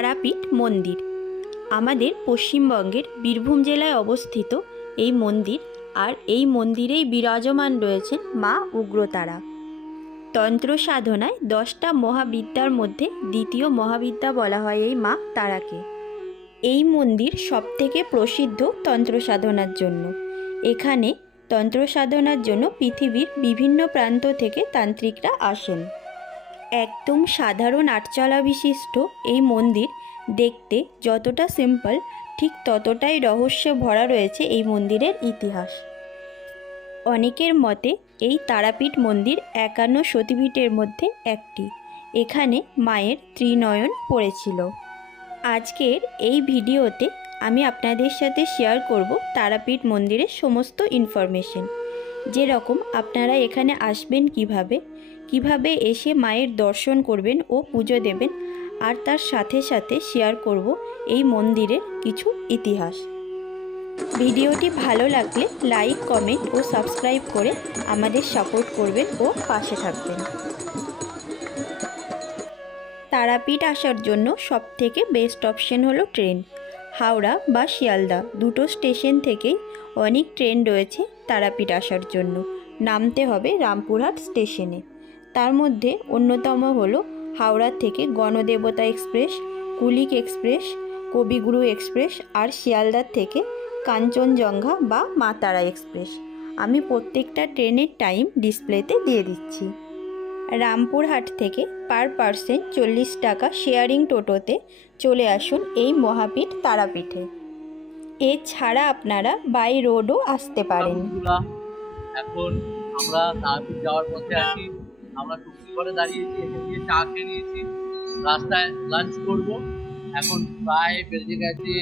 তারাপীঠ মন্দির আমাদের পশ্চিমবঙ্গের বীরভূম জেলায় অবস্থিত এই মন্দির। আর এই মন্দিরেই বিরাজমান রয়েছেন মা উগ্রতারা। তন্ত্র সাধনায় 10টা মহাবিদ্যার মধ্যে দ্বিতীয় মহাবিদ্যা বলা হয় এই মা তারাকে। এই মন্দির সবথেকে প্রসিদ্ধ তন্ত্র সাধনার জন্য। এখানে তন্ত্র সাধনার জন্য পৃথিবীর বিভিন্ন প্রান্ত থেকে তান্ত্রিকরা আসেন। একদম সাধারণ আটচালা বিশিষ্ট এই মন্দির দেখতে যতটা সিম্পল, ঠিক ততটাই রহস্যে ভরা রয়েছে এই মন্দিরের ইতিহাস। অনেকের মতে এই তারাপীঠ মন্দির 51 সতীপীঠের মধ্যে একটি। এখানে মায়ের ত্রিনয়ন পড়েছিল। আজকের এই ভিডিওতে আমি আপনাদের সাথে শেয়ার করব তারাপীঠ মন্দিরের সমস্ত ইনফরমেশন। যেরকম আপনারা এখানে আসবেন কিভাবে এসে মায়ের দর্শন করবেন ও পুজো দেবেন, আর তার সাথে সাথে শেয়ার করব এই মন্দিরের কিছু ইতিহাস। ভিডিওটি ভালো লাগলে লাইক, কমেন্ট ও সাবস্ক্রাইব করে আমাদের সাপোর্ট করবেন ও পাশে থাকবেন। তারাপীঠ আসার জন্য সবথেকে বেস্ট অপশন হলো ট্রেন। হাওড়া বা শিয়ালদা দুটো স্টেশন থেকেই অনেক ট্রেন রয়েছে তারাপীঠ আসার জন্য। নামতে হবে রামপুরহাট স্টেশনে। তার মধ্যে অন্যতম হলো হাওড়া থেকে গণদেবতা এক্সপ্রেস, কুলিক এক্সপ্রেস, কবিগুরু এক্সপ্রেস, আর শিয়ালদার থেকে কাঞ্চনজঙ্ঘা বা মা তারা এক্সপ্রেস। আমি প্রত্যেকটা ট্রেনের টাইম ডিসপ্লেতে দিয়ে দিচ্ছি। রামপুরহাট থেকে পার পার্সন 40 টাকা শেয়ারিং টোটোতে চলে আসুন এই মহাপীঠ তারাপীঠে। এছাড়া আপনারা বাই রোডও আসতে পারেন। এখন আমরা তারাপীঠ যাওয়ার পথে আছি। আমরা টুকরি করে দাঁড়িয়েছি, এখানে চা খেয়ে নিয়েছি, রাস্তায় লাঞ্চ করব। এখন প্রায় বেজে গেছে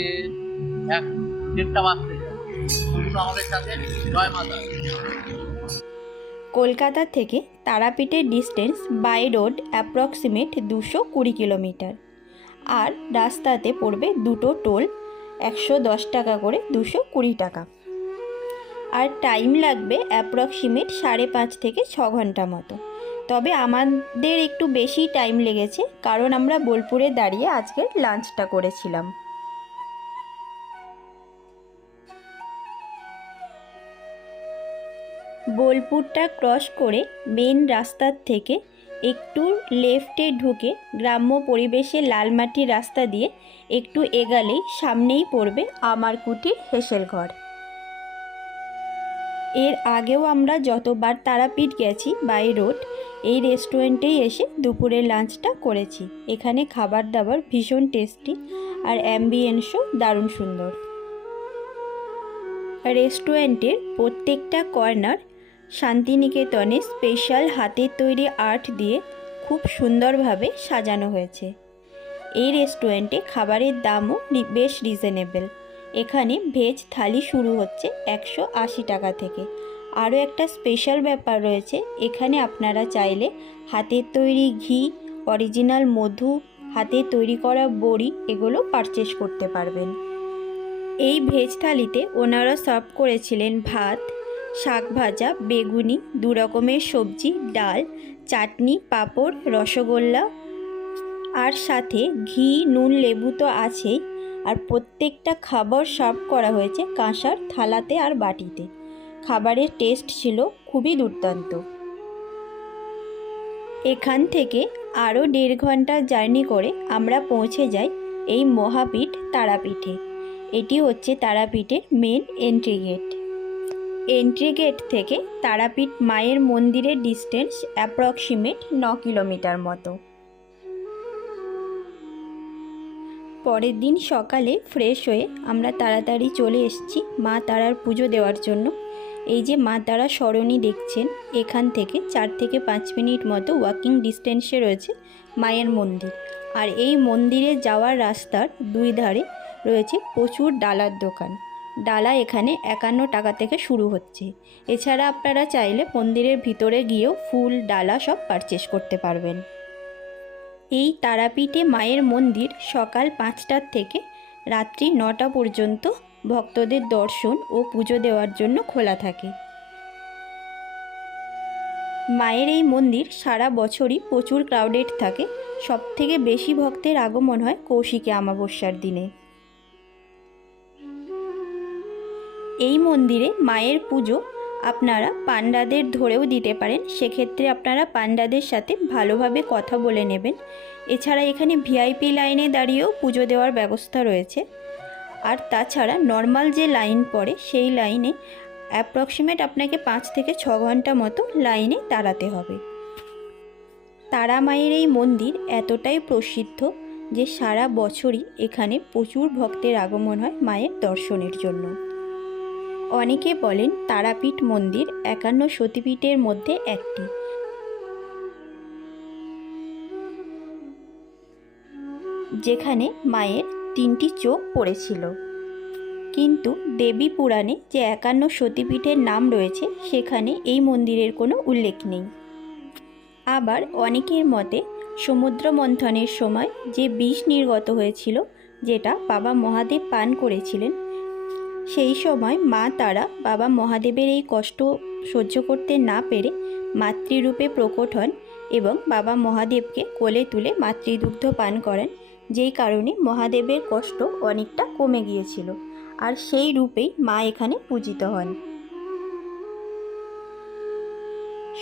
1-1:30 বাজতে যাবে। আমাদের সাথে জয় মাতা। কলকাতা থেকে তারাপীঠের distance by road approximate 220 kilometre. আর রাস্তাতে পড়বে দুটো টোল, 110 টাকা করে, 220 টাকা। আর টাইম লাগবে অ্যাপ্রক্সিমেট 5.5 থেকে 6 ঘন্টা মতো। তবে আমাদের একটু বেশি টাইম লেগেছে, কারণ আমরা বোলপুরে দাঁড়িয়ে আজকের লাঞ্চটা করেছিলাম। বোলপুরটা ক্রস করে মেন রাস্তার থেকে একটু লেফটে ঢুকে গ্রাম্য পরিবেশে লাল মাটির রাস্তা দিয়ে একটু এগালেই সামনেই পড়বে আমার কুটির হেসেলঘর। এর আগেও আমরা যতবার তারাপীঠ গেছি বাই রোড এই রেস্টুরেন্টেই এসে দুপুরের লাঞ্চটা করেছি। এখানে খাবার দাবার ভীষণ টেস্টি আর অ্যাম্বিয়েন্সও দারুণ সুন্দর। রেস্টুরেন্টের প্রত্যেকটা কর্নার শান্তিনিকেতনের স্পেশাল হাতের তৈরি আর্ট দিয়ে খুব সুন্দরভাবে সাজানো হয়েছে। এই রেস্টুরেন্টে খাবারের দামও বেশ রিজনেবল। এখানে ভেজ থালি শুরু হচ্ছে 180 টাকা থেকে। আরও একটা স্পেশাল ব্যাপার রয়েছে, এখানে আপনারা চাইলে হাতের তৈরি ঘি, অরিজিনাল মধু, হাতে তৈরি করা বড়ি এগুলো পারচেস করতে পারবেন। এই ভেজ থালিতে ওনারা সার্ভ করেছিলেন ভাত, শাক ভাজা, বেগুনি, 2 রকমের সবজি, ডাল, চাটনি, পাঁপড়, রসগোল্লা, আর সাথে ঘি, নুন, লেবু তো আছেই। আর প্রত্যেকটা খাবার সার্ভ করা হয়েছে কাঁসার থালাতে আর বাটিতে। খাবারের টেস্ট ছিল খুবই দুর্দান্ত। এখান থেকে আরও 1.5 ঘন্টা জার্নি করে আমরা পৌঁছে যাই এই মহাপীঠ তারাপীঠে। এটি হচ্ছে তারাপীঠের main entry gate. Entry gate থেকে তারাপীঠ মায়ের মন্দিরের ডিস্টেন্স অ্যাপ্রক্সিমেট 9 কিলোমিটার মতো। পরের দিন সকালে ফ্রেশ হয়ে আমরা তাড়াতাড়ি চলে এসেছি মা তারার পুজো দেওয়ার জন্য। এই যে মা তারা সরণি দেখছেন, এখান থেকে 4 থেকে 5 মিনিট মতো ওয়াকিং ডিস্টেন্সে রয়েছে মায়ের মন্দির। আর এই মন্দিরে যাওয়ার রাস্তার 2 ধারে রয়েছে প্রচুর ডালার দোকান। ডালা এখানে 51 টাকা থেকে শুরু হচ্ছে। এছাড়া আপনারা চাইলে মন্দিরের ভিতরে গিয়েও ফুল, ডালা সব পারচেস করতে পারবেন। এই তারাপীঠে মায়ের মন্দির সকাল 5টার থেকে রাত্রি 9টা পর্যন্ত ভক্তদের দর্শন ও পুজো দেওয়ার জন্য খোলা থাকে। মায়ের এই মন্দির সারা বছরই প্রচুর ক্রাউডেড থাকে। সবথেকে বেশি ভক্তের আগমন হয় কৌশিকী অমাবস্যার দিনে। এই মন্দিরে মায়ের পুজো আপনারা পাণ্ডাদের ধরেও দিতে পারেন, সেক্ষেত্রে আপনারা পাণ্ডাদের সাথে ভালোভাবে কথা বলে নেবেন। এছাড়া এখানে ভিআইপি লাইনে দাঁড়িয়েও পুজো দেওয়ার ব্যবস্থা রয়েছে। আর তাছাড়া নর্মাল যে লাইন পড়ে সেই লাইনে অ্যাপ্রক্সিমেট আপনাকে 5 থেকে 6 ঘন্টা মতো লাইনে দাঁড়াতে হবে। তারা মায়ের এই মন্দির এতটাই প্রসিদ্ধ যে সারা বছরই এখানে প্রচুর ভক্তের আগমন হয় মায়ের দর্শনের জন্য। অনেকে বলেন তারাপীঠ মন্দির 51 সতীপীঠের মধ্যে একটি। যেখানে মায়ের 3টি চোখ পড়েছিল, কিন্তু দেবী পুরাণে যে 51 সতীপীঠের নাম রয়েছে সেখানে এই মন্দিরের কোনো উল্লেখ নেই। আবার অনেকের মতে সমুদ্র মন্থনের সময় যে বিষ নির্গত হয়েছিল, যেটা বাবা মহাদেব পান করেছিলেন, সেই সময় মা তারা বাবা মহাদেবের এই কষ্ট সহ্য করতে না পেরে মাতৃরূপে প্রকট হন এবং বাবা মহাদেবকে কোলে তুলে মাতৃদুগ্ধ পান করেন, যেই কারণে মহাদেবের কষ্ট অনেকটা কমে গিয়েছিল। আর সেই রূপেই মা এখানে পূজিত হন।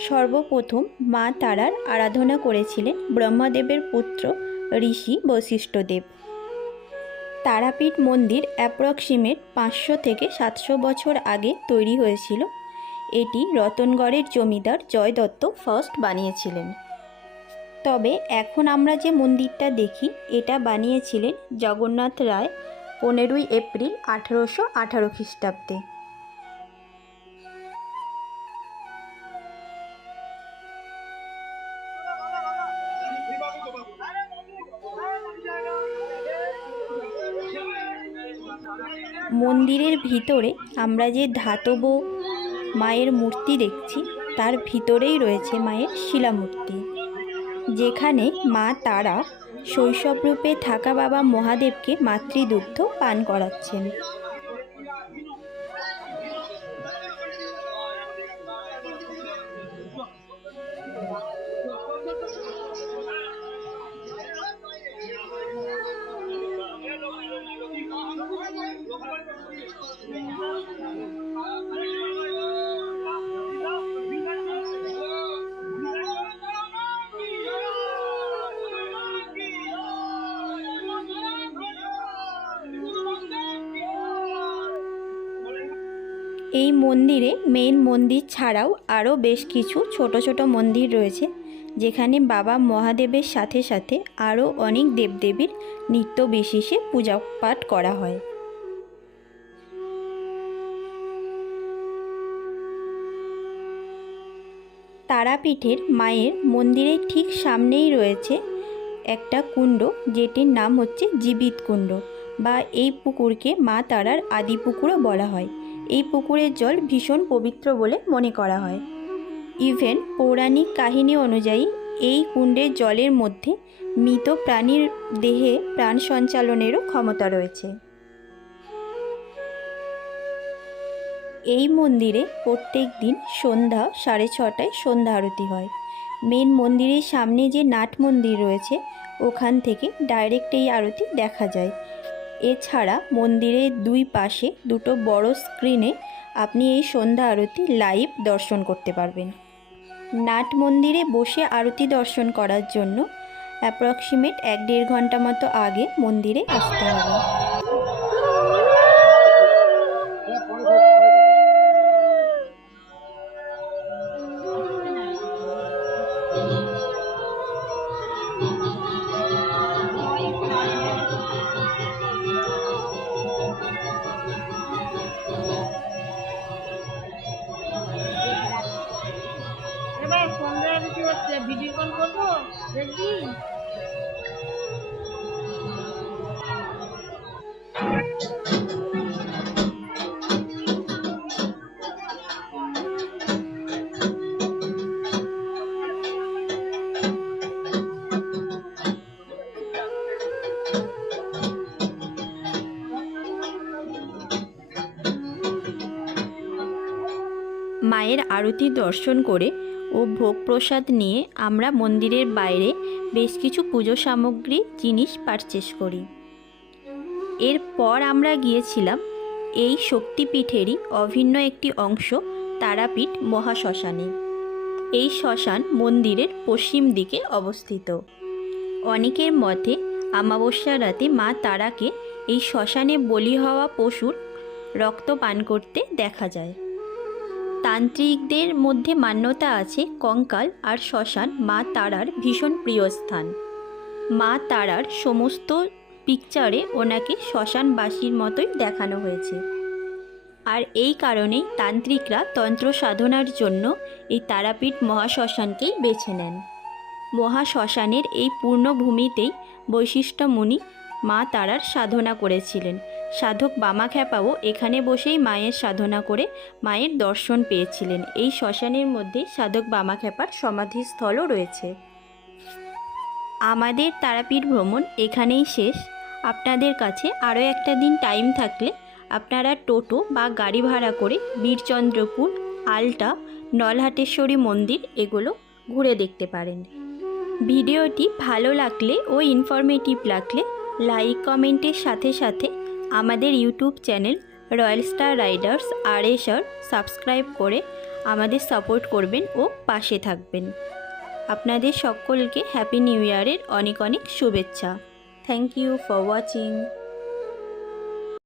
সর্বপ্রথম মা তারার আরাধনা করেছিলেন ব্রহ্মদেবের পুত্র ঋষি বশিষ্ঠদেব। তারাপীঠ মন্দির অ্যাপ্রক্সিমেট 500 থেকে 700 বছর আগে তৈরি হয়েছিল। এটি রতনগড়ের জমিদার জয় দত্ত ফার্স্ট বানিয়েছিলেন। তবে এখন আমরা যে মন্দিরটা দেখি এটা বানিয়েছিলেন জগন্নাথ রায় 15ই এপ্রিল 1818 খ্রিস্টাব্দে। মন্দিরের ভিতরে আমরা যে ধাতব মায়ের মূর্তি দেখছি তার ভিতরেই রয়েছে মায়ের শিলামূর্তি, যেখানে মা তারা শৈশবরূপে থাকা বাবা মহাদেবকে মাতৃদুগ্ধ পান করাচ্ছেন। এই মন্দিরে মেন মন্দির ছাড়াও আরও বেশ কিছু ছোট ছোট মন্দির রয়েছে, যেখানে বাবা মহাদেবের সাথে সাথে আরও অনেক দেবদেবীর নিত্য বিশেষে পূজা পাঠ করা হয়। তারাপীঠের মায়ের মন্দিরের ঠিক সামনেই রয়েছে একটা কুণ্ড, যেটির নাম হচ্ছে জীবিত কুণ্ড, বা এই পুকুরকে মা তারার আদি পুকুরও বলা হয়। এই পুকুরের জল ভীষণ পবিত্র বলে মনে করা হয়। ইভেন পৌরাণিক কাহিনী অনুযায়ী এই কুণ্ডের জলের মধ্যে মৃত প্রাণীর দেহে প্রাণ সঞ্চালনেরও ক্ষমতা রয়েছে। এই মন্দিরে প্রত্যেক দিন সন্ধ্যা 6:30টায় সন্ধ্যা আরতি হয়। মেন মন্দিরের সামনে যে নাট মন্দির রয়েছে ওখান থেকে ডাইরেক্ট এই আরতি দেখা যায়। এছাড়া মন্দিরের দুই পাশে দুটো বড় স্ক্রিনে আপনি এই সন্ধ্যা আরতি লাইভ দর্শন করতে পারবেন। নাট মন্দিরে বসে আরতি দর্শন করার জন্য অ্যাপ্রক্সিমেট 1-1.5 ঘন্টা মতো আগে মন্দিরে আসতে হবে। ভিডিও কল করবো দেখবি। মায়ের আরতি দর্শন করে ও ভোগ প্রসাদ নিয়ে আমরা মন্দিরের বাইরে বেশ কিছু পুজো সামগ্রী জিনিস পারচেস করি। এরপর আমরা গিয়েছিলাম এই শক্তিপীঠেরই অভিন্ন একটি অংশ তারাপীঠ মহাশ্মশানে। এই শ্মশান মন্দিরের পশ্চিম দিকে অবস্থিত। অনেকের মতে অমাবস্যা রাতে মা তারাকে এই শ্মশানে বলি হওয়া পশুর রক্ত পান করতে দেখা যায়। তান্ত্রিকদের মধ্যে মান্যতা আছে কঙ্কাল আর শ্মশান মা তারার ভীষণ প্রিয় স্থান। মা তারার সমস্ত পিকচারে ওনাকে শ্মশানবাসীর মতোই দেখানো হয়েছে। আর এই কারণেই তান্ত্রিকরা তন্ত্র সাধনার জন্য এই তারাপীঠ মহাশ্মশানকেই বেছে নেন। মহাশ্মশানের এই পূর্ণভূমিতেই বৈশিষ্ট্য মুনি মা তারার সাধনা করেছিলেন। সাধক বামাখ্যাপাও এখানে বসেই মায়ের সাধনা করে মায়ের দর্শন পেয়েছিলেন। এই শ্মশানের মধ্যে সাধক বামাখ্যাপার সমাধিস্থলও রয়েছে। আমাদের তারাপীঠ ভ্রমণ এখানেই শেষ। আপনাদের কাছে আরও একটা দিন টাইম থাকলে আপনারা টোটো বা গাড়ি ভাড়া করে বীরচন্দ্রপুর, আলটা, নলহাটেশ্বরী মন্দির এগুলো ঘুরে দেখতে পারেন। ভিডিওটি ভালো লাগলে ও ইনফরমেটিভ লাগলে লাইক কমেন্টের সাথে সাথে আমাদের YouTube channel royal star Riders RSR subscribe করে আমাদের সাপোর্ট করবেন ও পাশে থাকবেন। আপনাদের সকলকে হ্যাপি নিউ ইয়ারের অনেক অনেক শুভেচ্ছা। Thank you for watching.